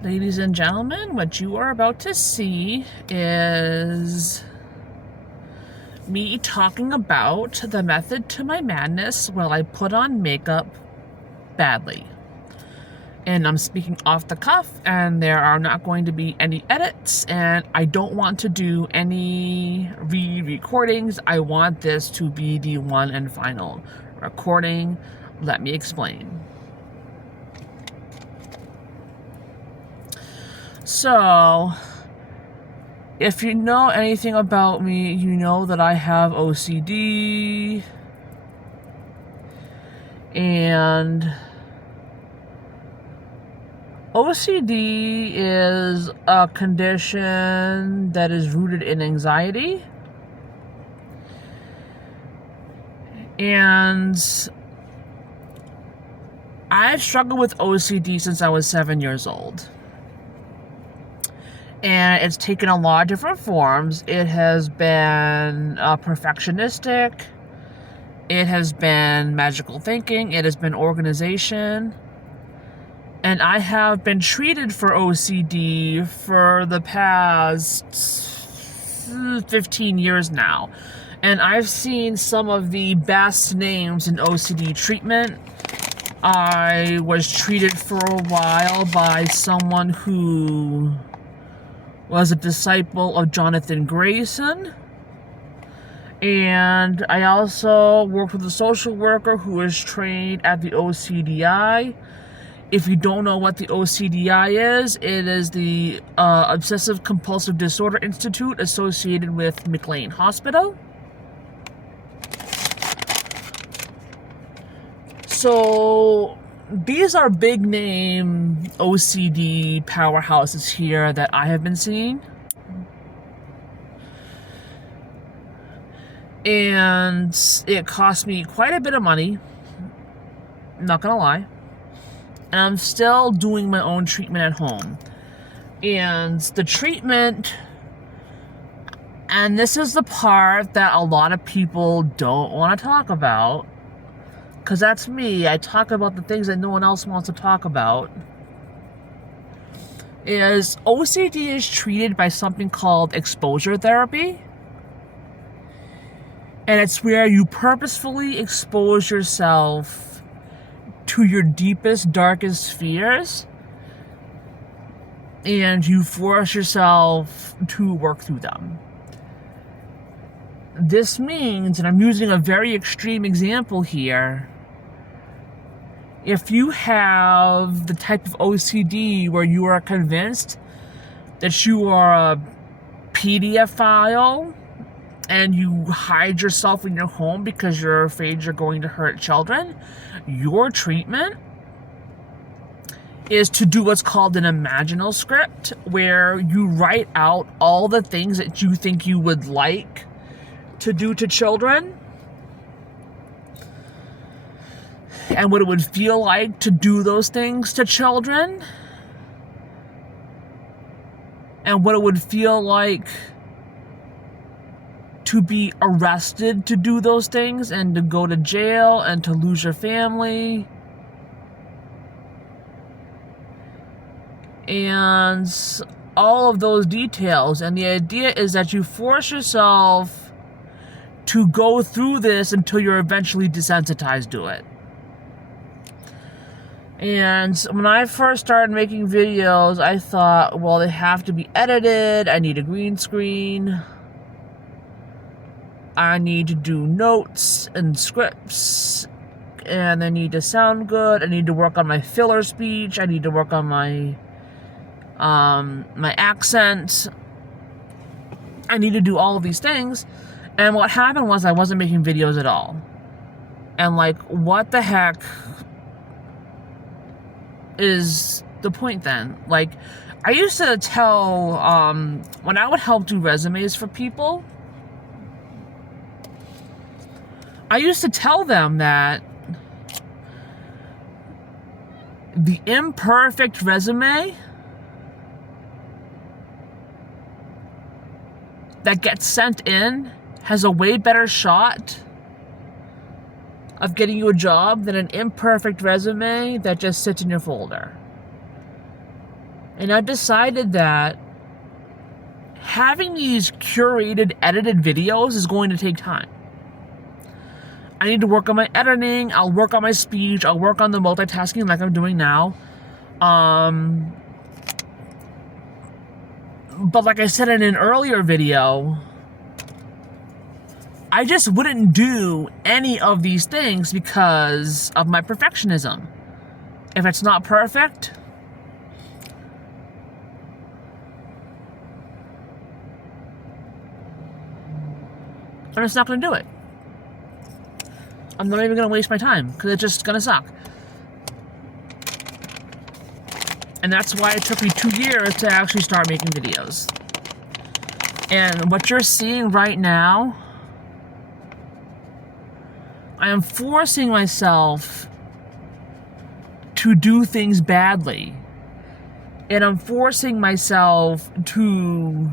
Ladies and gentlemen, what you are about to see is me talking about the method to my madness while I put on makeup badly. And I'm speaking off the cuff, and there are not going to be any edits, and I don't want to do any re-recordings. I want this to be the one and final recording. Let me explain. So, if you know anything about me, you know that I have OCD, and OCD is a condition that is rooted in anxiety, and I've struggled with OCD since I was 7 years old. And it's taken a lot of different forms. It has been perfectionistic. It has been magical thinking. It has been organization. And I have been treated for OCD for the past 15 years now. And I've seen some of the best names in OCD treatment. I was treated for a while by someone who was a disciple of Jonathan Grayson, and I also worked with a social worker who was trained at the OCDI. If you don't know what the OCDI is, it is the Obsessive Compulsive Disorder Institute associated with McLean Hospital. So these are big name OCD powerhouses here that I have been seeing. And it cost me quite a bit of money, not gonna lie. And I'm still doing my own treatment at home. And the treatment, and this is the part that a lot of people don't want to talk about, because that's me. I talk about the things that no one else wants to talk about. Is OCD is treated by something called exposure therapy. And it's where you purposefully expose yourself to your deepest, darkest fears. And you force yourself to work through them. This means, and I'm using a very extreme example here, if you have the type of OCD where you are convinced that you are a PDF file and you hide yourself in your home because you're afraid you're going to hurt children, your treatment is to do what's called an imaginal script, where you write out all the things that you think you would like to do to children, and what it would feel like to do those things to children, and what it would feel like to be arrested to do those things, and to go to jail, and to lose your family. And all of those details. And the idea is that you force yourself to go through this until you're eventually desensitized to it. And when I first started making videos, I thought, well, they have to be edited. I need a green screen. I need to do notes and scripts. And they need to sound good. I need to work on my filler speech. I need to work on my accent. I need to do all of these things. And what happened was I wasn't making videos at all. And like, what the heck is the point then? Like, I used to tell, when I would help do resumes for people, I used to tell them that the imperfect resume that gets sent in has a way better shot of getting you a job than an imperfect resume that just sits in your folder. And I've decided that having these curated, edited videos is going to take time. I need to work on my editing, I'll work on my speech, I'll work on the multitasking like I'm doing now. But like I said in an earlier video, I just wouldn't do any of these things because of my perfectionism. If it's not perfect, I'm just not going to do it. I'm not even going to waste my time because it's just going to suck. And that's why it took me 2 years to actually start making videos. And what you're seeing right now, I am forcing myself to do things badly. And I'm forcing myself to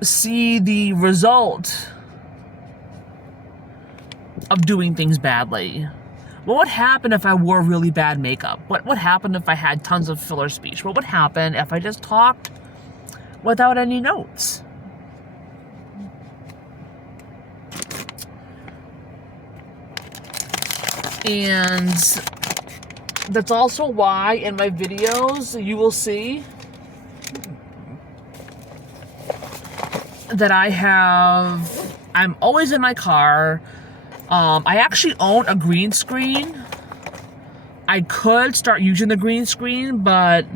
see the result of doing things badly. What would happen if I wore really bad makeup? What would happen if I had tons of filler speech? What would happen if I just talked without any notes? And that's also why in my videos you will see that I'm always in my car. I actually own a green screen. I could start using the green screen, but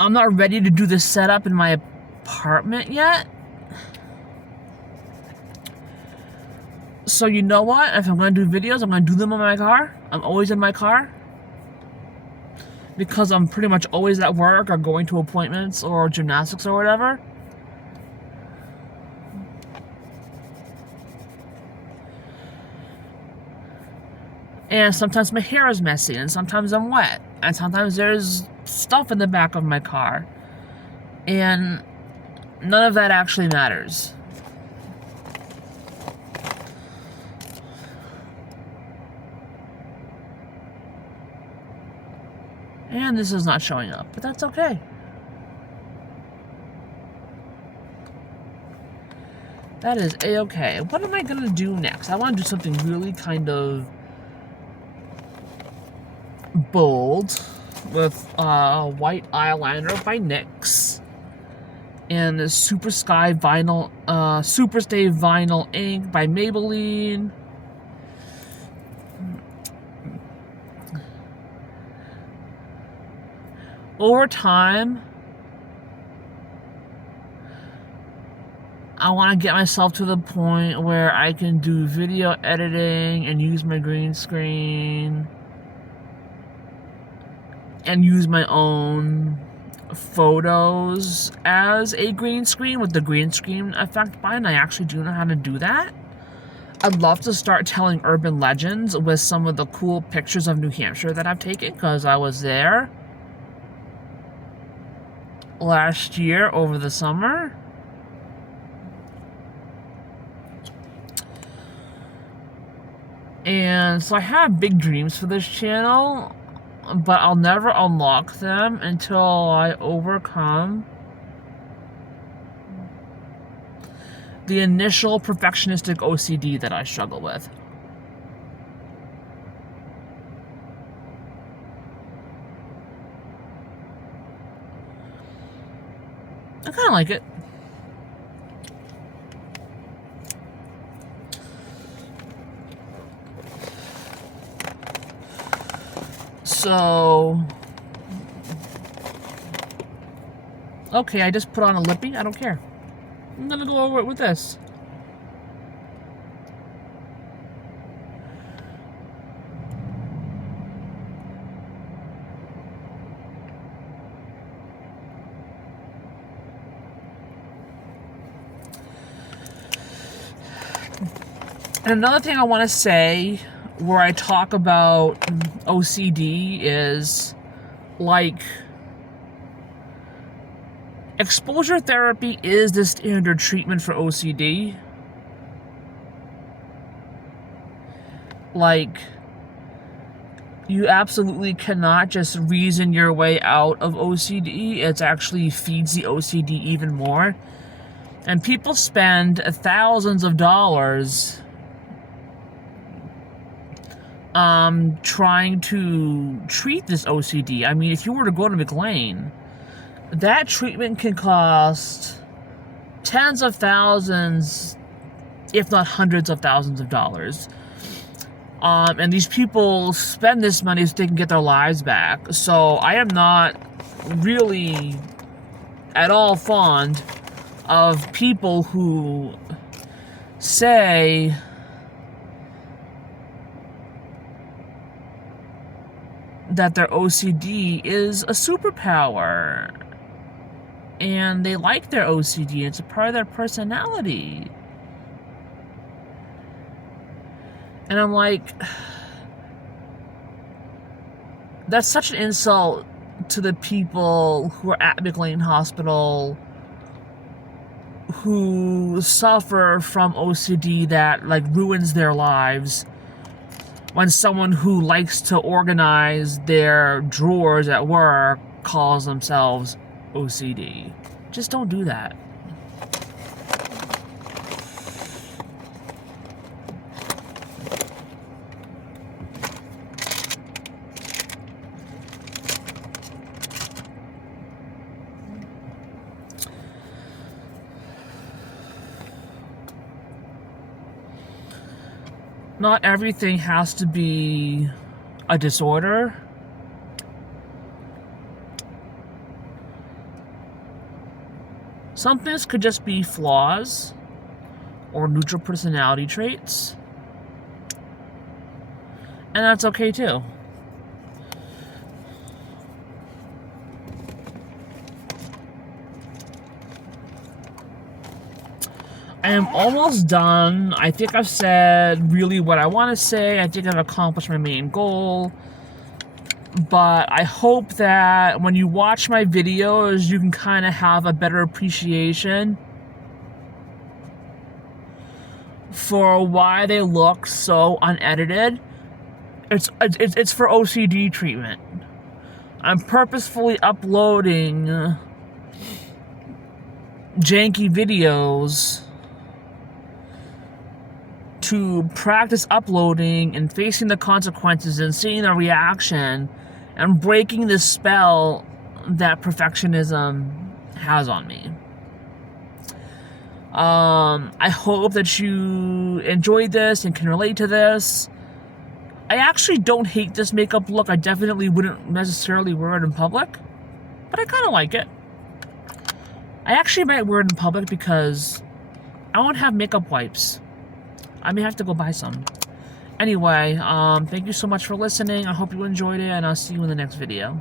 I'm not ready to do the setup in my apartment yet. So you know what? If I'm going to do videos, I'm going to do them in my car. I'm always in my car. Because I'm pretty much always at work or going to appointments or gymnastics or whatever. And sometimes my hair is messy, and sometimes I'm wet, and sometimes there's stuff in the back of my car. And none of that actually matters. And this is not showing up, but that's okay. That is a-okay. What am I gonna do next? I want to do something really kind of bold with white eyeliner by NYX and the Super Stay Vinyl ink by Maybelline. Over time, I want to get myself to the point where I can do video editing and use my green screen and use my own photos as a green screen with the green screen effect by, and I actually do know how to do that. I'd love to start telling urban legends with some of the cool pictures of New Hampshire that I've taken because I was there last year over the summer. And so I have big dreams for this channel, but I'll never unlock them until I overcome the initial perfectionistic OCD that I struggle with. I kind of like it. So, okay, I just put on a lippy. I don't care. I'm gonna go over it with this. And another thing I want to say where I talk about OCD is, like, exposure therapy is the standard treatment for OCD. Like, You absolutely cannot just reason your way out of OCD. It actually feeds the OCD even more. And people spend thousands of dollars trying to treat this OCD. I mean, if you were to go to McLean, that treatment can cost tens of thousands, if not hundreds of thousands of dollars. And these people spend this money so they can get their lives back. So I am not really at all fond of people who say that their OCD is a superpower and they like their OCD. It's a part of their personality. And I'm like, that's such an insult to the people who are at McLean Hospital who suffer from OCD that like ruins their lives, when someone who likes to organize their drawers at work calls themselves OCD. Just don't do that. Not everything has to be a disorder. Some things could just be flaws or neutral personality traits. And that's okay too. I am almost done. I think I've said really what I want to say. I think I've accomplished my main goal. But I hope that when you watch my videos, you can kind of have a better appreciation for why they look so unedited. It's for OCD treatment. I'm purposefully uploading janky videos to practice uploading and facing the consequences and seeing the reaction and breaking the spell that perfectionism has on me. I hope that you enjoyed this and can relate to this. I actually don't hate this makeup look. I definitely wouldn't necessarily wear it in public, but I kind of like it. I actually might wear it in public because I won't have makeup wipes. I may have to go buy some. Anyway, thank you so much for listening. I hope you enjoyed it, and I'll see you in the next video.